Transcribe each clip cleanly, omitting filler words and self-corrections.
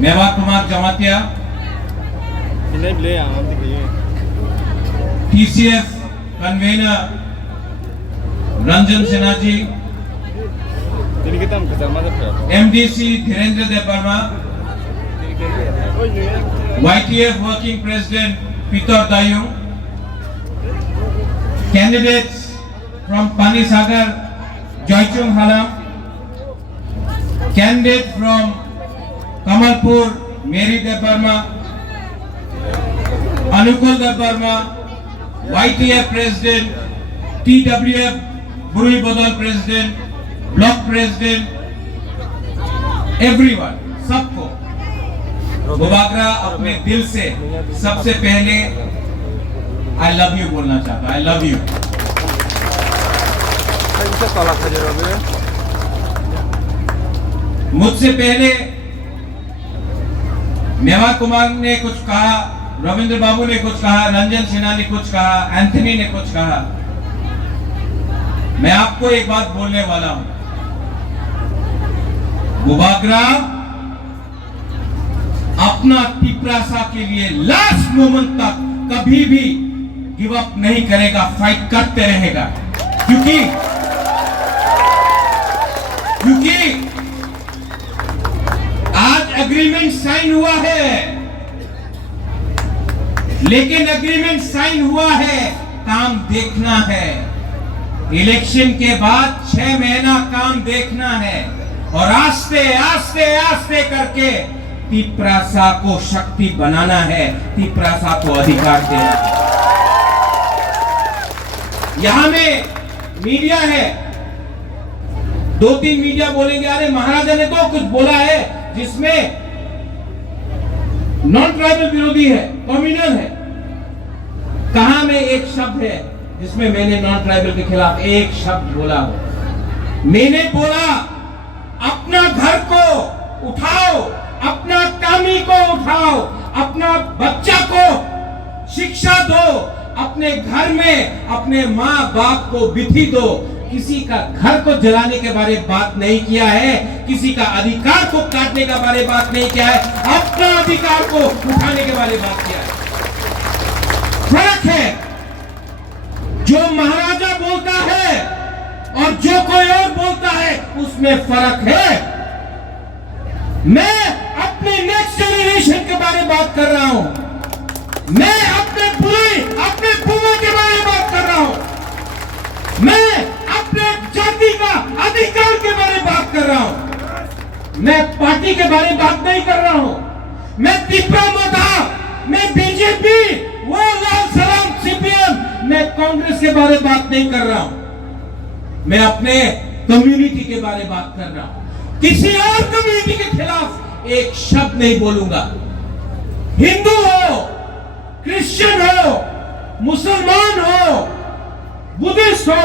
मेवा Kumar Jamatia, TCF convener Ranjan Sinha ji, MDC Dhirendra Dev Varma, YTF working president Peter Dayun, candidates from Panisagar Joychung Halam, candidate from Kamalpur Mary Dev Verma, Anukul Dev Verma, YTF president, TWF Burui Bodal president, block president, everyone, सबको मुबागरा अपने दिल से सबसे पहले I love you बोलना चाहता हूँ। I love you। मुझसे पहले मेवा कुमार ने कुछ कहा, रविंद्र बाबू ने कुछ कहा, रंजन सिन्हा ने कुछ कहा, एंथनी ने कुछ कहा। मैं आपको एक बात बोलने वाला हूं। मुबागरा अपना तिपरासा के लिए लास्ट मोमेंट तक कभी भी गिव अप नहीं करेगा, फाइट करते रहेगा, क्योंकि आज एग्रीमेंट साइन हुआ है, लेकिन एग्रीमेंट साइन हुआ है, काम देखना है। इलेक्शन के बाद 6 महीना काम देखना है और आस्ते आस्ते आस्ते करके तिपरासा को शक्ति बनाना है, तिपरासा को अधिकार देना है। यहां में मीडिया है, 2-3 मीडिया बोलेंगे अरे महाराजा ने तो कुछ बोला है जिसमें नॉन ट्राइबल विरोधी है, कम्युनल है। कहां में एक शब्द है जिसमें मैंने नॉन ट्राइबल के खिलाफ एक शब्द बोला हो? मैंने बोला अपना घर को उठाओ, अपना कामी को उठाओ, अपना बच्चा को शिक्षा दो, अपने घर में अपने माँ बाप को विधि दो। किसी का घर को जलाने के बारे में बात नहीं किया है, किसी का अधिकार को काटने के बारे में बात नहीं किया है, अपना अधिकार को उठाने के बारे में बात किया है। फर्क है, जो महाराजा बोलता है और जो कोई और बोलता है, उसमें फर्क है। मैं अपने नेक्स्ट जनरेशन के बारे में बात कर रहा हूं, मैं अपने बुआ के बारे में बात कर रहा हूं, मैं अपने जाति का अधिकार के बारे में बात कर रहा हूं, मैं पार्टी के बारे में बात नहीं कर रहा हूं। मैं तिपरा मोदा, मैं बीजेपी, वो लाल सलाम सीपीएम, मैं कांग्रेस के बारे में बात नहीं कर रहा हूं। मैं अपने कम्युनिटी के बारे में बात कर रहा हूं। किसी और कम्युनिटी के खिलाफ एक शब्द नहीं बोलूंगा। हिंदू हो, क्रिश्चियन हो, मुसलमान हो, बुद्धिस्ट हो,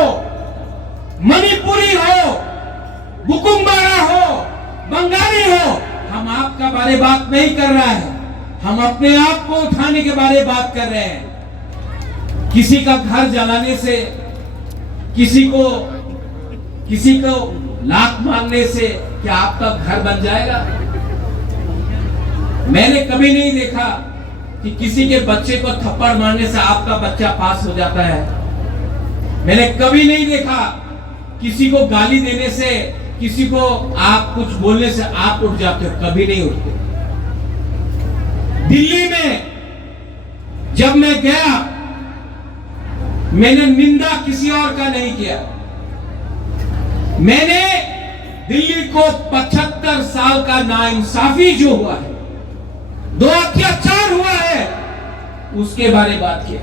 मणिपुरी हो, बुकुम्बारा हो, बंगाली हो, हम आपका बारे बात नहीं कर रहा है, हम अपने आप को उठाने के बारे में बात कर रहे हैं। किसी का घर जलाने से, किसी को लात मारने से क्या आपका घर बन जाएगा? मैंने कभी नहीं देखा कि किसी के बच्चे को थप्पड़ मारने से आपका बच्चा पास हो जाता है। मैंने कभी नहीं देखा किसी को गाली देने से, किसी को आप कुछ बोलने से आप उठ जाते हो, कभी नहीं उठते। दिल्ली में जब मैं गया, मैंने निंदा किसी और का नहीं किया। मैंने दिल्ली को 75 साल का नाइंसाफी जो हुआ है, 2 अत्याचार हुआ है, उसके बारे में बात किया।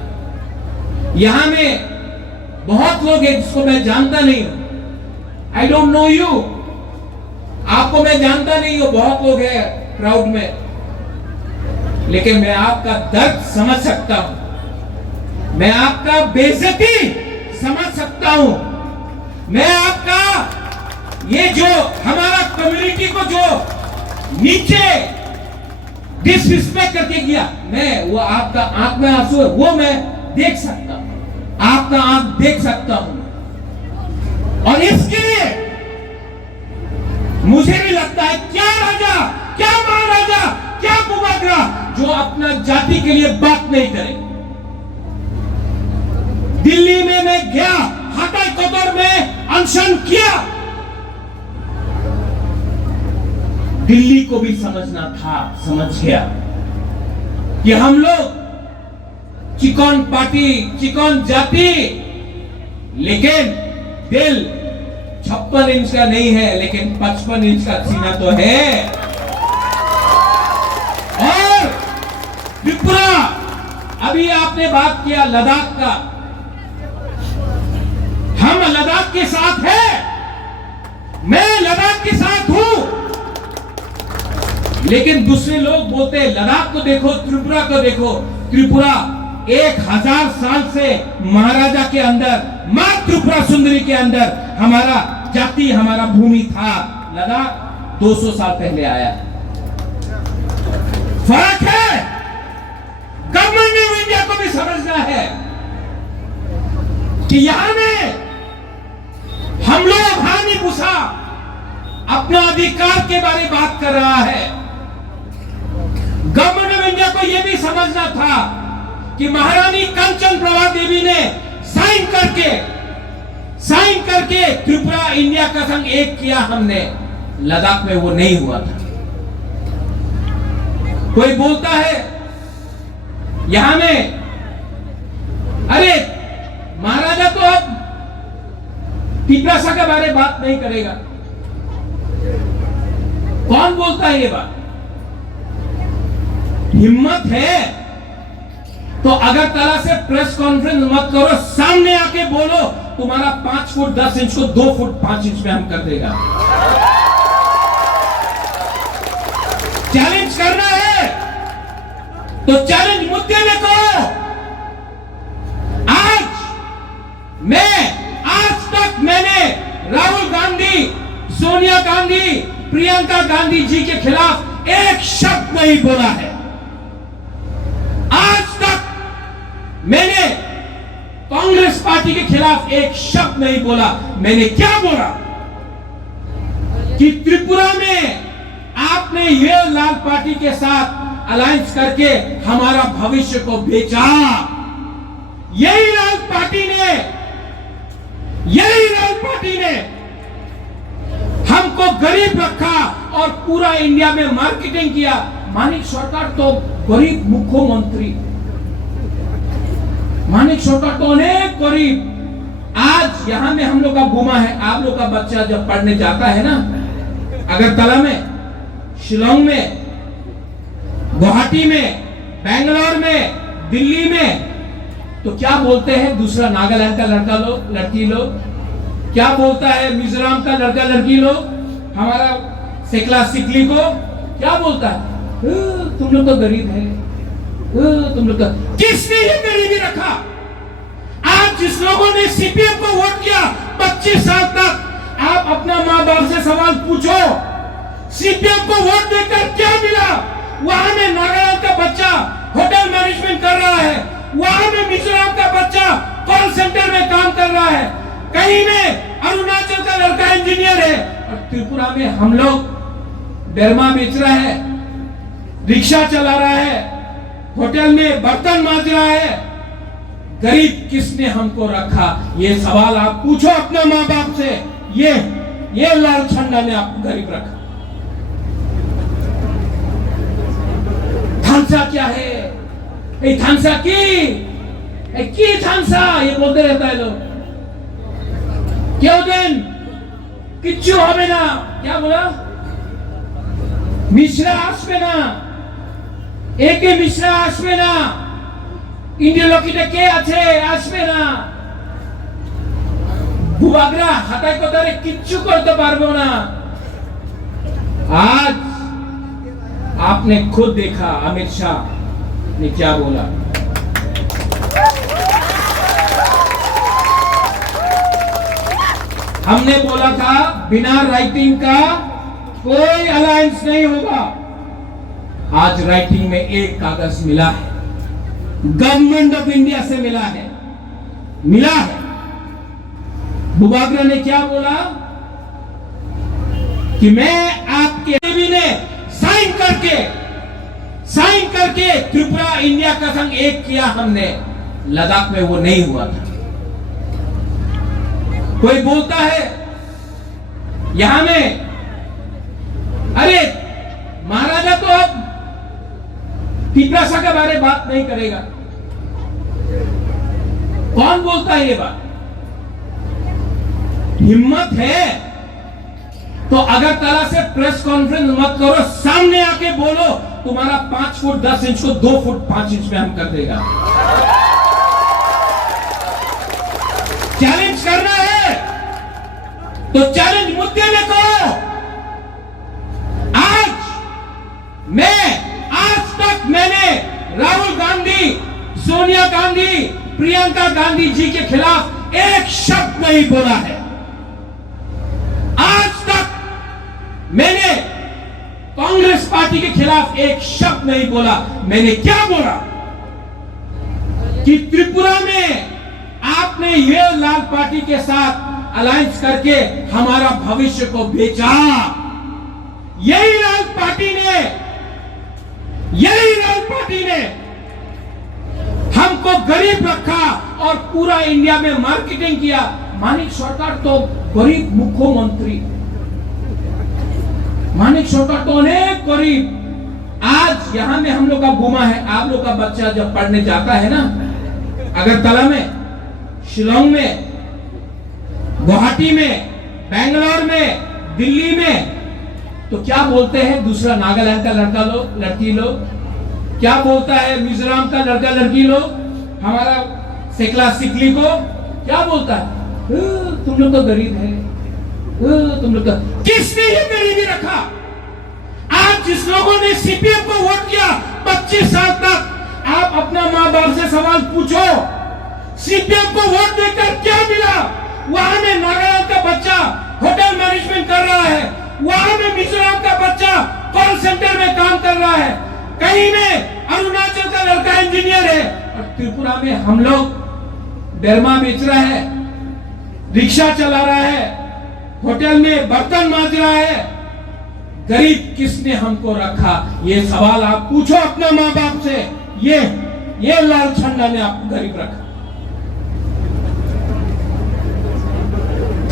यहां में बहुत लोग हैं जिसको मैं जानता नहीं हूं। आई डोंट नो यू, आपको मैं जानता नहीं हूं। बहुत लोग हैं क्राउड में, लेकिन मैं आपका दर्द समझ सकता हूं, मैं आपका बेइज्जती समझ सकता हूं, मैं आपका ये जो हमारा कम्युनिटी को जो नीचे डिसरिस्पेक्ट करके किया, मैं वो आपका आंख में आंसू है, वो मैं देख सकता हूं, आपका आंख देख सकता हूं। और इसके लिए मुझे भी लगता है क्या राजा, क्या महाराजा अलग जाति के लिए बात नहीं करेंगे। दिल्ली में मैं गया, हाटा कदर में अनशन किया। दिल्ली को भी समझना था, समझ गया कि हम लोग चिकन पार्टी, चिकन जाति, लेकिन दिल 56 इंच का नहीं है, लेकिन 55 इंच का सीना तो है। और त्रिपुरा, अभी आपने बात किया लद्दाख का, हम लद्दाख के साथ हैं, मैं लद्दाख के साथ हूं, लेकिन दूसरे लोग बोलते हैं लद्दाख को देखो, त्रिपुरा को देखो। त्रिपुरा 1000 साल से महाराजा के अंदर, मां त्रिपुरा सुंदरी के अंदर हमारा जाति, हमारा भूमि था। लद्दाख 200 साल पहले आया। फर्क है, गवर्नमेंट ऑफ इंडिया को भी समझना है कि यहां में हम लोग हानि भूसा अपना अधिकार के बारे में बात कर रहा है। गवर्नमेंट ऑफ इंडिया को यह भी समझना था कि महारानी कंचन प्रभा देवी ने साइन करके त्रिपुरा इंडिया का संग एक किया हमने। लद्दाख में वो नहीं हुआ था। कोई बोलता है यहां में, अरे महाराजा तो अब तिपरासा के बारे में बात नहीं करेगा। कौन बोलता है ये बात? हिम्मत है तो अगरतला से प्रेस कॉन्फ्रेंस मत करो, सामने आके बोलो तुम्हारा 5 फुट 10 इंच को 2 फुट 5 इंच में हम कर देगा। चैलेंज करना है तो चैलेंज मुद्दे में करो। आज तक मैंने राहुल गांधी, सोनिया गांधी, प्रियंका गांधी जी के खिलाफ एक शब्द नहीं बोला है। आज तक मैंने कांग्रेस पार्टी के खिलाफ एक शब्द नहीं बोला। मैंने क्या बोला कि त्रिपुरा में आपने ये लाल पार्टी के साथ अलायंस करके हमारा भविष्य को बेचा। यही लाल पार्टी ने हमको गरीब रखा और पूरा इंडिया में मार्केटिंग किया। मानिक सरकार तो गरीब मुख्यमंत्री, मानिक सरकार तो अनेक गरीब। आज यहां में हम लोग का गुमा है। आप लोग का बच्चा जब पढ़ने जाता है ना, अगरतला में, शिलोंग में, गुवाहाटी में, बेंगलोर में, दिल्ली में, तो क्या बोलते हैं? दूसरा नागालैंड का लड़की लोग क्या बोलता है? मिजोरम का लड़का लड़की लोग हमारा सेकला सिकली को क्या बोलता है? तुम लोग तो गरीब है, तुम लोग का। किसने ये गरीबी रखा? आज जिस लोगों ने सीपीएम को वोट किया 25 साल तक, आप अपना माँ बाप से सवाल पूछो, सीपीएम को वोट देकर क्या मिला? वहां में नागालैंड का बच्चा होटल मैनेजमेंट कर रहा है, वहां में मिजोरम का बच्चा कॉल सेंटर में काम कर रहा है, कहीं में अरुणाचल का लड़का इंजीनियर है, और त्रिपुरा में हम लोग डरमा बेच रहा है, रिक्शा चला रहा है, होटल में बर्तन मांज रहा है। गरीब किसने हमको रखा? ये सवाल आप पूछो अपने माँ बाप से। ये लाल झंडा ने आपको गरीब रखा। थानसा क्या है? थानसा की थानसा ये बोलते रहता है लोग। क्यों दिन किच्चू हमें ना, क्या बोला? मिश्रा आसपे ना, एक मिश्रा आसपे ना, इंडिया लोकिटे के आछे आसपे ना, भूभागरा हाथाय को तारे किच्चू करते पारबो ना। आज आपने खुद देखा अमित शाह ने क्या बोला। हमने बोला था बिना राइटिंग का कोई अलायंस नहीं होगा। आज राइटिंग में एक कागज मिला है, गवर्नमेंट ऑफ इंडिया से मिला है। भूभागरा ने क्या बोला कि मैं आपके देवी ने साइन ज्वाइन करके त्रिपुरा इंडिया का संग एक किया हमने, लद्दाख में वो नहीं हुआ था। कोई बोलता है यहां में, अरे महाराजा तो अब तिपरासा के बारे में बात नहीं करेगा। कौन बोलता है ये बात? हिम्मत है तो अगरतला से प्रेस कॉन्फ्रेंस मत करो, सामने आके बोलो तुम्हारा 5 फुट 10 इंच को 2 फुट 5 इंच में हम कर देगा। चैलेंज करना है तो चैलेंज मुद्दे में करो। आज तक मैंने राहुल गांधी, सोनिया गांधी, प्रियंका गांधी जी के खिलाफ एक शब्द नहीं बोला है। आज तक मैंने कांग्रेस पार्टी के खिलाफ एक शब्द नहीं बोला। मैंने क्या बोला कि त्रिपुरा में आपने ये लाल पार्टी के साथ अलायंस करके हमारा भविष्य को बेचा। यही लाल पार्टी ने हमको गरीब रखा और पूरा इंडिया में मार्केटिंग किया। मानिक सरकार तो गरीब मुख्यमंत्री, मानिक सरकार तो अनेक गरीब। आज यहां में हम लोग का गुमा है। आप लोग का बच्चा जब पढ़ने जाता है ना, अगरतला में, शिलोंग में, गुवाहाटी में, बेंगलोर में, दिल्ली में, तो क्या बोलते हैं? दूसरा नागालैंड का लड़का लोग, लड़की लोग क्या बोलता है? मिजोरम का लड़का लड़की लोग हमारा सेकला सिकली को क्या बोलता है? तुम लोग तो गरीब है, तुम लोग तो। किसने ये गरीबी रखा? आज जिस लोगों ने सीपीएम को वोट किया 25 साल तक, आप अपना माँ बाप से सवाल पूछो, सीपीएम को वोट देकर क्या मिला? वहां में नागालैंड का बच्चा होटल मैनेजमेंट कर रहा है, वहां में मिजोरम का बच्चा कॉल सेंटर में काम कर रहा है, कहीं में अरुणाचल का लड़का इंजीनियर है, और त्रिपुरा में हम लोग डरमा बेच रहा है, रिक्शा चला रहा है, होटल में बर्तन मांज रहा है। गरीब किसने हमको रखा? ये सवाल आप पूछो अपने माँ बाप से। ये लाल झंडा ने आपको गरीब रखा।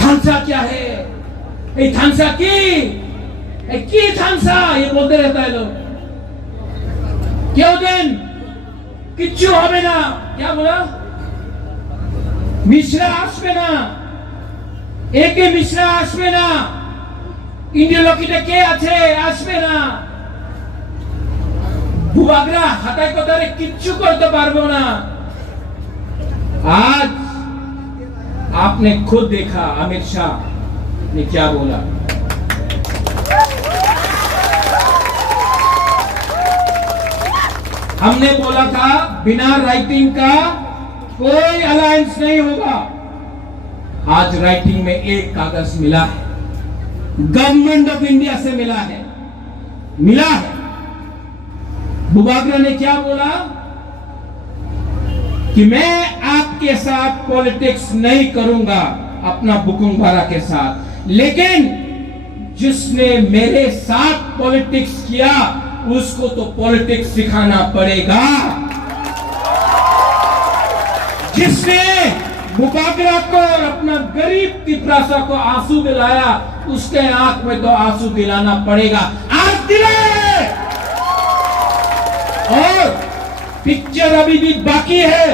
थानसा क्या है? थानसा की थानसा ये बोलते रहता है लोग। क्यों दिन किच्चू হবে না, क्या बोला? मिश्रा আসবে না, একে মিশ্রা আসবে না, ইন্ডিয়া লোকিতে কে আছে আসবে না। ভুবাগরা হাতায় কোথারে কিচ্ছু করতে পারবো না। आज आपने खुद देखा अमित शाह ने क्या बोला। हमने बोला था बिना राइटिंग का कोई अलायंस नहीं होगा। आज राइटिंग में एक कागज मिला है, गवर्नमेंट ऑफ इंडिया से मिला है। बुबागरा ने क्या बोला कि मैं आपके साथ पॉलिटिक्स नहीं करूंगा, अपना बुकुंबारा के साथ, लेकिन जिसने मेरे साथ पॉलिटिक्स किया उसको तो पॉलिटिक्स सिखाना पड़ेगा। जिसने बुबागरा को और अपना गरीब तिपरासा को आंसू दिलाया, उसके आंख में तो आंसू दिलाना पड़ेगा। आज दिलाए, और पिक्चर अभी भी बाकी है,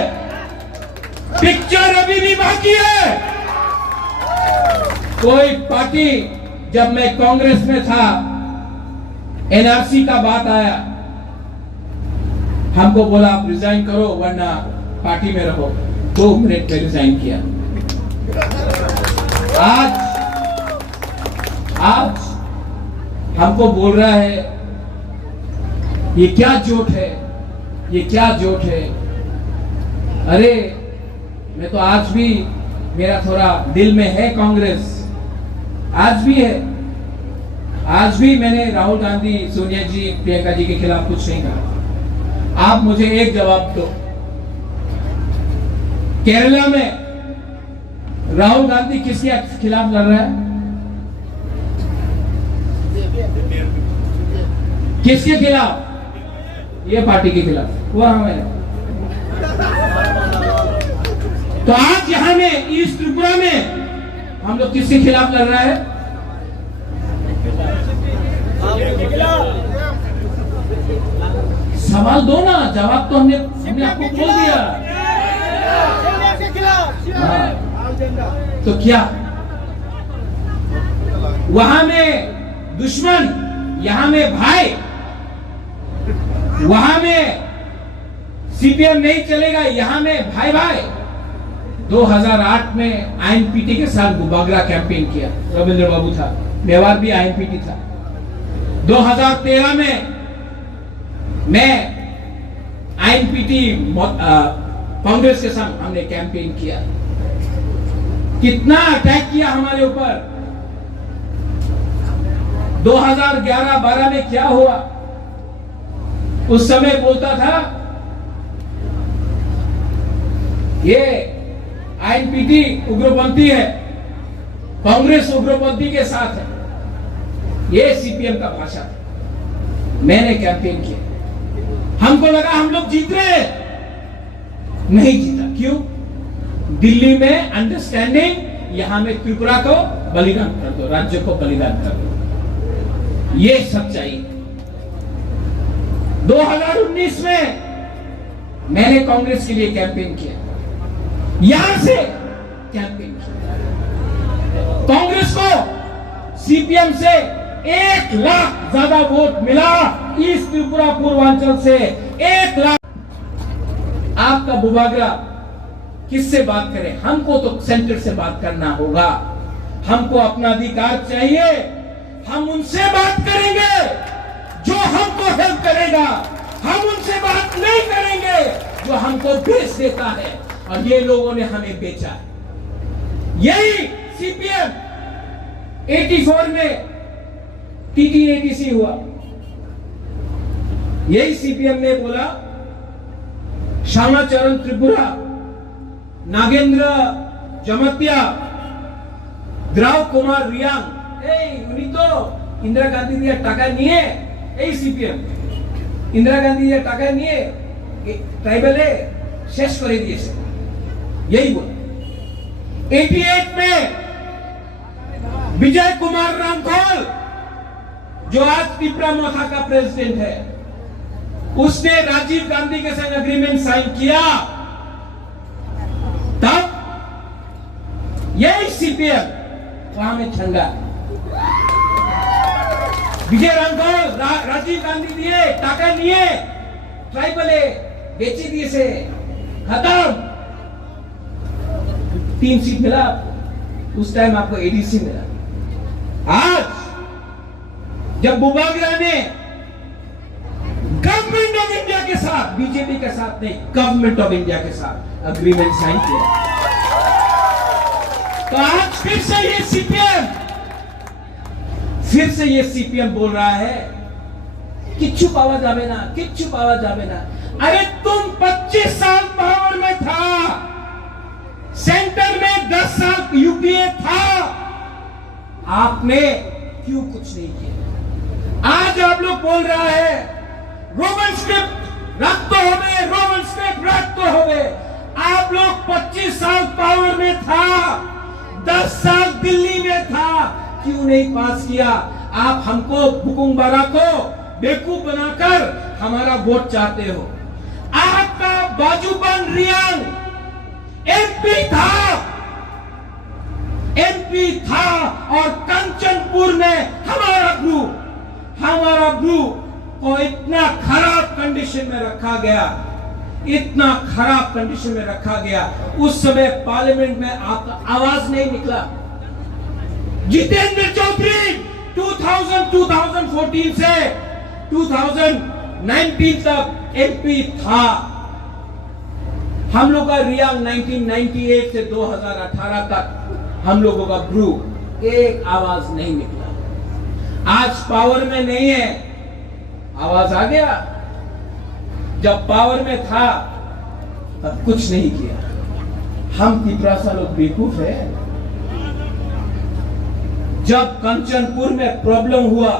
कोई पार्टी, जब मैं कांग्रेस में था, एनआरसी का बात आया, हमको बोला आप रिजाइन करो वरना पार्टी में रहो। 2 मिनट में रिजाइन किया। आज हमको बोल रहा है ये क्या जोट है, ये क्या जोट है। अरे मैं तो आज भी, मेरा थोड़ा दिल में है कांग्रेस, आज भी है। आज भी मैंने राहुल गांधी, सोनिया जी, प्रियंका जी के खिलाफ कुछ नहीं कहा। आप मुझे एक जवाब दो, केरला में राहुल गांधी किसके खिलाफ लड़ रहा है? किसके खिलाफ? ये पार्टी के खिलाफ, वो हमें। तो आज यहां में ईस्ट त्रिपुरा में हम लोग किसके खिलाफ लड़ रहा है? सवाल दो ना, जवाब तो हमने आपको बोल दिया। तो क्या वहां में दुश्मन, यहां में भाई, वहां में सीपीएम नहीं चलेगा, यहां में भाई भाई। 2008 में आईएनपीटी के साथ बुबागरा कैंपेन किया, रविंद्र बाबू था, मेवाड़ भी आईएनपीटी था। 2013 में मैं आईएनपीटी कांग्रेस के साथ हमने कैंपेन किया, कितना अटैक किया हमारे ऊपर। 2011-12 में क्या हुआ? उस समय बोलता था ये आईएनपीटी उग्रपंथी है, कांग्रेस उग्रपंथी के साथ है, ये सीपीएम का भाषा था। मैंने कैंपेन किया, हमको लगा हम लोग जीत रहे, नहीं जीता। क्यों? दिल्ली में अंडरस्टैंडिंग, यहां में त्रिपुरा को बलिदान कर दो, राज्य को बलिदान कर दो, ये सच्चाई। 2019 में मैंने कांग्रेस के लिए कैंपेन किया, यहां से कैंपेन किया। कांग्रेस को सीपीएम से 1 लाख ज्यादा वोट मिला, ईस्ट त्रिपुरा पूर्वांचल से 1 लाख। आपका बुबागरा किससे बात करें? हमको तो सेंटर से बात करना होगा, हमको अपना अधिकार चाहिए, हम उनसे बात करेंगे जो हमको हेल्प करेगा, हम उनसे बात नहीं करेंगे जो हमको बेच देता है, और ये लोगों ने हमें बेचा है। यही सीपीएम 84 में टीटीएटीसी हुआ, यही सीपीएम ने बोला श्यामाचरण त्रिपुरा, नागेंद्र जमतिया, द्राव कुमार रियांग, उन्हीं तो इंदिरा गांधी दिया टाका निये, सीपीएम इंदिरा गांधी दिया टाका निये ट्राइबल शेष कर दिए, यही बोला। 88 में विजय कुमार रामफल, जो आज त्रिपुरा मोथा का प्रेसिडेंट है, उसने राजीव गांधी के साथ एग्रीमेंट साइन किया, तब यही सीपीएम वहां में छंगा। विजय रामफल राजीव गांधी दिए टाका निये, ट्राइबल बेची दिए से खत्म। 3 सीट मिला, उस टाइम आपको एडीसी मिला। आज जब बुबागरा ने गवर्नमेंट ऑफ इंडिया के साथ, बीजेपी के साथ नहीं, गवर्नमेंट ऑफ इंडिया के साथ अग्रीमेंट साइन किया, तो आज फिर से ये सीपीएम बोल रहा है किच्छु पावा जावे ना, किच्छु पावा जावे ना। अरे तुम 25 साल पावर में था, सेंटर में 10 साल यूपीए था, आपने क्यों कुछ नहीं किया? आज आप लोग बोल रहा है रोमन स्क्रिप्ट रख तो हो गए, रोमन स्क्रिप्ट रख तो हो गए। आप लोग 25 साल पावर में था, 10 साल दिल्ली में था, क्यों नहीं पास किया? आप हमको बुकुंबारा को बेवकूफ बनाकर हमारा वोट चाहते हो। आपका बाजूबन रियांग एमपी था और कंचनपुर में हमारा ग्रुप को इतना खराब कंडीशन में रखा गया, इतना खराब कंडीशन में रखा गया। उस समय पार्लियामेंट में आपका आवाज नहीं निकला। जितेंद्र चौधरी 2014 से 2019 तक एमपी था। हम लोग का रियांग 1998 से 2018 तक हम लोगों का ग्रुप, एक आवाज नहीं निकला। आज पावर में नहीं है, आवाज आ गया। जब पावर में था तब कुछ नहीं किया। हम त्रिपुरा लोग बेवकूफ है। जब कंचनपुर में प्रॉब्लम हुआ,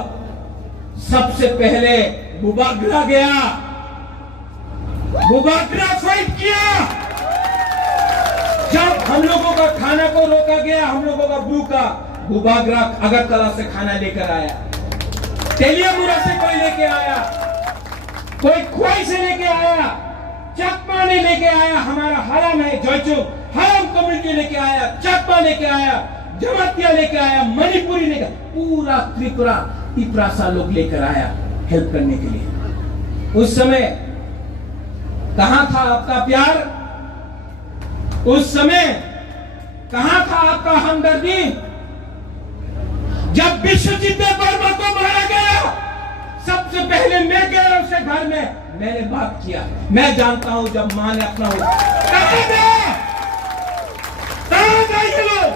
सबसे पहले बुबागरा गया बुबागरा फाइट किया। जब हम लोगों का खाना को रोका गया, हम लोगों का भूखा, बुबागरा अगरतला से खाना लेकर आया, तेलियामुरा से कोई लेके आया, कोई खोई से लेके आया, चकमा ने लेके आया, हमारा हराम है जोचो हराम कम्युनिटी लेके आया, चकमा लेके आया, जमातिया लेके आया, मणिपुरी लेके, पूरा त्रिपुरा तिपरासा लोग लेकर आया हेल्प करने के लिए। उस समय कहां था आपका प्यार? उस समय कहां था आपका हमदर्दी? जब विश्वजीत वर्मा को मारा गया, सबसे पहले मैं गया उसके घर में, मैंने बात किया। मैं जानता हूं जब मां ने अपना कहां गए ये लोग?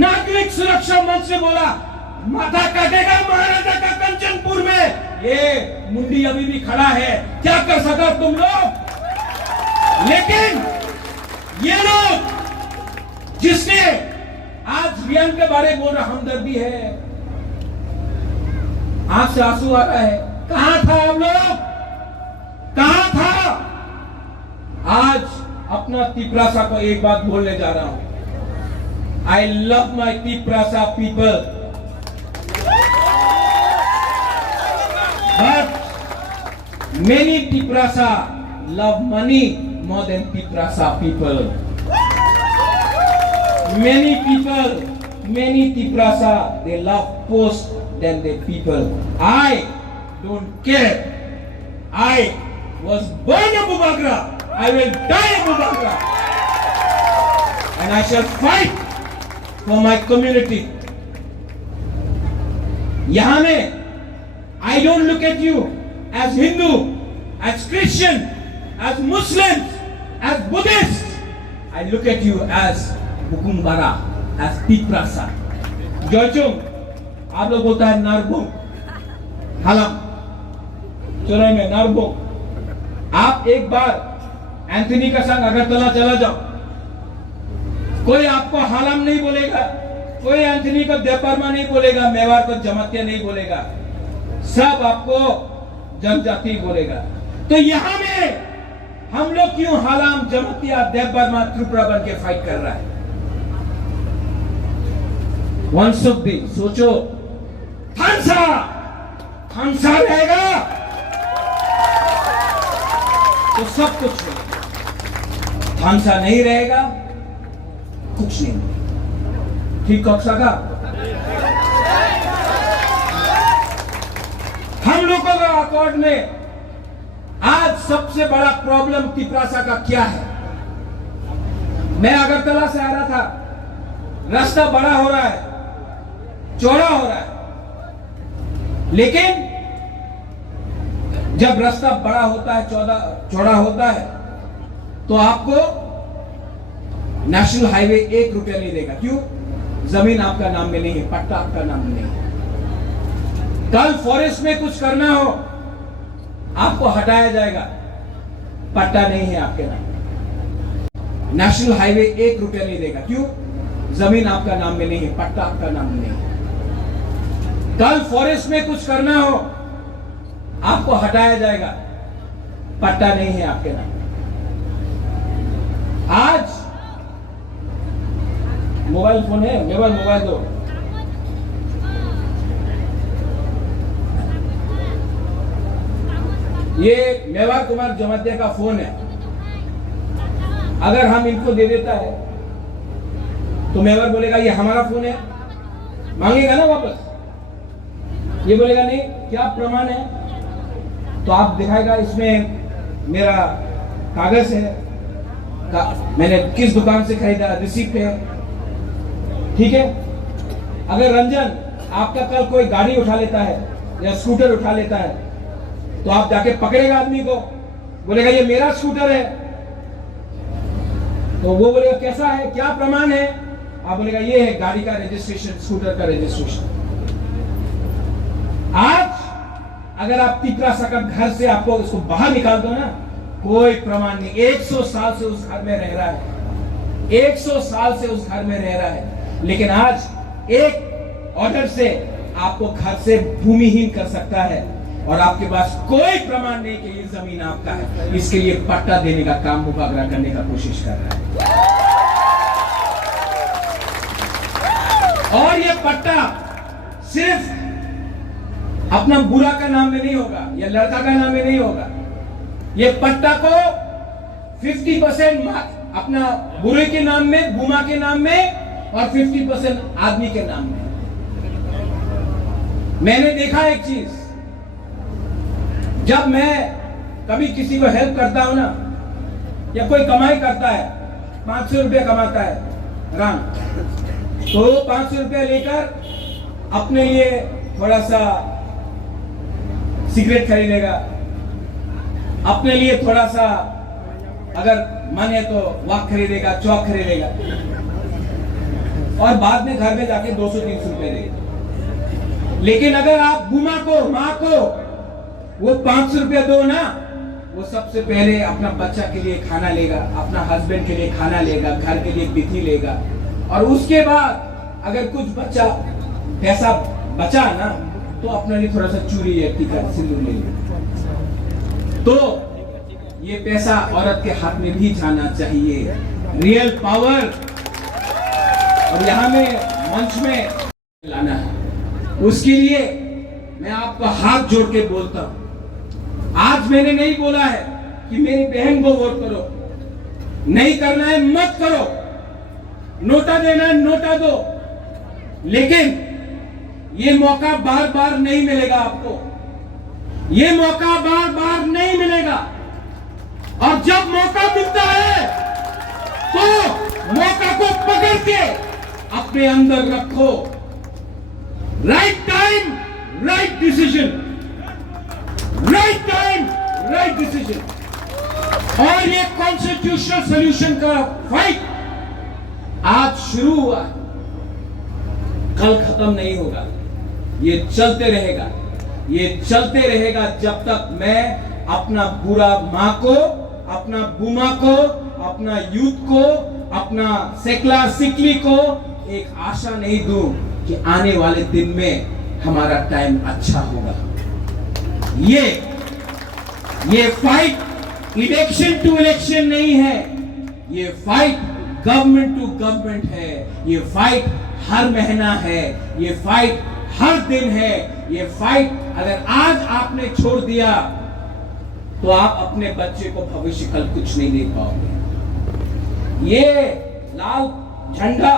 नागरिक सुरक्षा मंच से बोला माथा काटेगा महाराजा का कंचनपुर में, ये मुंडी अभी भी खड़ा है, क्या कर सका तुम लोग? लेकिन ये लोग जिसने आज रियान के बारे में बोल रहा हमदर्दी है, आंख से आंसू आ रहा है, कहां था हम लोग? कहां था? आज अपना तिपरासा को एक बात बोलने जा रहा हूं। I love my Tiprasa people, but many Tiprasa love money more than Tiprasa people. Many people, many Tiprasa, they love post than the people. I don't care. I was born a Bubagra. I will die a Bubagra, and I shall fight for my community. यहां में I don't look at you as Hindu, as Christian, as Muslims, as Buddhist. I look at you as Bukumbara, as Tiprasa. Jochung, आप लोग बोलता है नारबुंग, हलम, चुनाव में नारबुंग। आप एक बार एंथनी का संग अगरतला चला जाओ, कोई आपको हालम नहीं बोलेगा, कोई एंथनी को देवबर्मा नहीं बोलेगा, मेवाड़ को जमातिया नहीं बोलेगा, सब आपको जनजाति बोलेगा। तो यहां में हम लोग क्यों हालम, जमातिया, देवबर्मा, त्रिपुरा बन के फाइट कर रहा है? वंशुक भी सोचो, थानसा रहेगा तो सब कुछ रहेगा, थानसा नहीं रहेगा कुछ नहीं। ठीक कक्षा का हम लोगों का अकॉर्ड में आज सबसे बड़ा प्रॉब्लम तिपरासा का क्या है? मैं अगरतला से आ रहा था, रास्ता बड़ा हो रहा है, चौड़ा हो रहा है, लेकिन जब रास्ता बड़ा होता है, चौड़ा होता है, तो आपको नेशनल हाईवे 1 रुपया नहीं देगा। क्यों? जमीन आपका नाम में नहीं है, पट्टा आपका नाम में नहीं है। कल फॉरेस्ट में कुछ करना हो, आपको हटाया जाएगा, पट्टा नहीं है आपके नाम। नेशनल हाईवे 1 रुपया नहीं देगा। क्यों? जमीन आपका नाम में नहीं है, पट्टा आपका नाम में नहीं है। कल फॉरेस्ट में कुछ करना हो, आपको हटाया जाएगा, पट्टा नहीं है आपके नाम। आज मोबाइल फोन है, मेवाड़ मोबाइल दो। ये मेवाड़ कुमार जमातिया का फोन है, अगर हम इनको दे देता है तो मेवाड़ बोलेगा ये हमारा फोन है, मांगेगा ना वापस। ये बोलेगा नहीं, क्या प्रमाण है? तो आप दिखाएगा इसमें मेरा कागज है, मैंने किस दुकान से खरीदा, रिसिप्ट है, ठीक है। अगर रंजन आपका कल कोई गाड़ी उठा लेता है या स्कूटर उठा लेता है, तो आप जाके पकड़ेगा आदमी को, बोलेगा ये मेरा स्कूटर है, तो वो बोलेगा कैसा है, क्या प्रमाण है? आप बोलेगा ये है गाड़ी का रजिस्ट्रेशन, स्कूटर का रजिस्ट्रेशन। आज अगर आप तिपरासा का घर से आपको उसको बाहर निकाल दो ना, कोई प्रमाण नहीं। 100 साल से उस घर में रह रहा है, 100 साल से उस घर में रह रहा है, लेकिन आज एक ऑर्डर से आपको घर से भूमिहीन कर सकता है। और आपके पास कोई प्रमाण नहीं कि ये जमीन आपका है, इसके लिए पट्टा देने का काम मुकाबला करने का कोशिश कर रहा है। और ये पट्टा सिर्फ अपना बुरा का नाम में नहीं होगा या लड़का का नाम में नहीं होगा। ये पट्टा को 50% अपना बुरे के नाम में, बुमा के नाम में, और 50% आदमी के नाम में। मैंने देखा एक चीज, जब मैं कभी किसी को हेल्प करता हूं ना, या कोई कमाई करता है, 500 रुपया कमाता है राम, तो 500 रुपया लेकर अपने लिए थोड़ा सा सिगरेट खरीदेगा, अपने लिए थोड़ा सा अगर मन है तो वाक खरीदेगा, चौक खरीदेगा, और बाद में घर में जाके 200-300 रुपए देगा। लेकिन अगर आप बुमा को, माँ को वो 500 रुपया दो ना, वो सबसे पहले अपना बच्चा के लिए खाना लेगा, अपना हस्बैंड के लिए खाना लेगा, घर के लिए बिथी लेगा, और उसके बाद अगर कुछ बच्चा पैसा बचा ना, तो अपने लिए थोड़ा सा चूड़ी या टीका सिंदूर ले लेगा। तो ये पैसा औरत के हाथ में भी जाना चाहिए। रियल पावर और यहाँ में मंच में लाना है, उसके लिए मैं आपको हाथ जोड़ के बोलता हूं। आज मैंने नहीं बोला है कि मेरी बहन को वोट करो, नहीं करना है मत करो, नोटा देना है नोटा दो, लेकिन ये मौका बार बार नहीं मिलेगा आपको, ये मौका बार बार नहीं मिलेगा। और जब मौका मिलता है तो मौका को पकड़ के अपने अंदर रखो। Right time right decision, right time right decision. और ये कॉन्स्टिट्यूशनल सॉल्यूशन का फाइट आज शुरू हुआ, कल खत्म नहीं होगा, ये चलते रहेगा, ये चलते रहेगा जब तक मैं अपना बुरा माँ को, अपना बुमा को, अपना यूथ को, अपना सेकला सिकली को एक आशा नहीं दूं कि आने वाले दिन में हमारा टाइम अच्छा होगा। ये फाइट इलेक्शन टू इलेक्शन नहीं है, ये फाइट गवर्नमेंट टू गवर्नमेंट है, ये फाइट हर महीना है, ये फाइट हर दिन है। ये फाइट अगर आज आपने छोड़ दिया तो आप अपने बच्चे को भविष्य कल कुछ नहीं दे पाओगे। ये लाल झंडा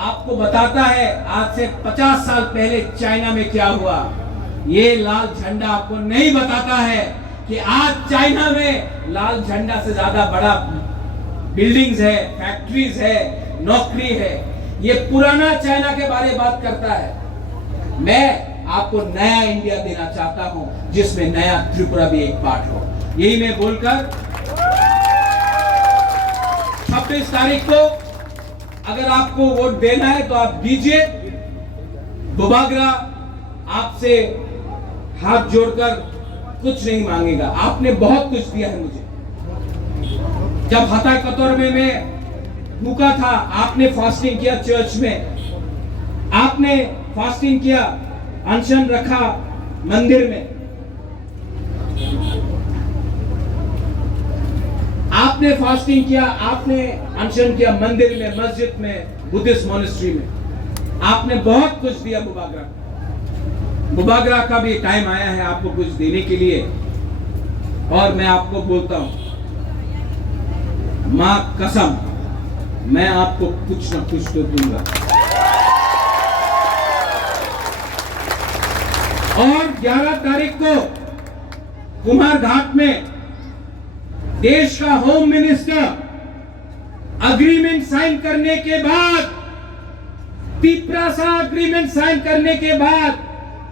आपको बताता है आज से 50 साल पहले चाइना में क्या हुआ। ये लाल झंडा आपको नहीं बताता है कि आज चाइना में लाल झंडा से ज्यादा बड़ा बिल्डिंग्स है, फैक्ट्रीज है, नौकरी है। ये पुराना चाइना के बारे में बात करता है। मैं आपको नया इंडिया देना चाहता हूं जिसमें नया त्रिपुरा भी एक पार्ट हो। यही मैं बोलकर 26 तारीख को अगर आपको वोट देना है तो आप दीजिए। बुबागरा आपसे हाथ जोड़कर कुछ नहीं मांगेगा, आपने बहुत कुछ दिया है मुझे। जब हता कतौर में मैं भूखा था, आपने फास्टिंग किया चर्च में, आपने फास्टिंग किया, अनशन रखा मंदिर में, आपने फास्टिंग किया, आपने अनशन किया मंदिर में, मस्जिद में, बुद्धिस्ट मॉनेस्ट्री में। आपने बहुत कुछ दिया बुबागरा। बुबागरा का भी टाइम आया है आपको कुछ देने के लिए। और मैं आपको बोलता हूं, मां कसम, मैं आपको कुछ ना कुछ तो दूंगा। और 11 तारीख को कुमारघाट में देश का होम मिनिस्टर अग्रीमेंट साइन करने के बाद, तिपरासा अग्रीमेंट साइन करने के बाद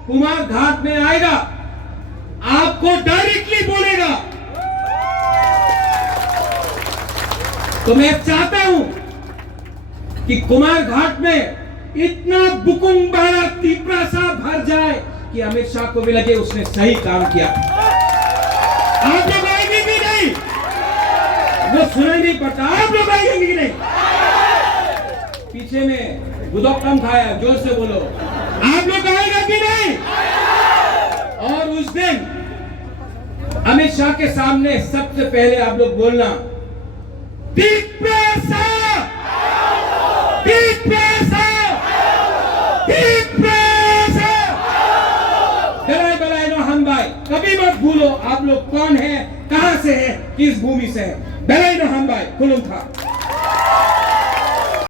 कुमारघाट में आएगा, आपको डायरेक्टली बोलेगा। तो मैं चाहता हूं कि कुमारघाट में इतना बुकुंबाड़ा तिपरासा भर जाए कि अमित शाह को भी लगे उसने सही काम किया। आप लोग आएंगे कि नहीं? वो सुनाई नहीं पड़ता। आप लोग आएंगे कि नहीं? पीछे में गुदक कम खाया, जोर से बोलो। आप लोग आएगा कि नहीं? और उस दिन शाह के सामने सबसे पहले आप लोग बोलना, Big Pressure! Big Pressure! Big Pressure! बेलायनो हम भाई, कभी मत भूलो आप लोग कौन है, कहां से है, किस भूमि से है। बेलायनो हम भाई, खुलूं था।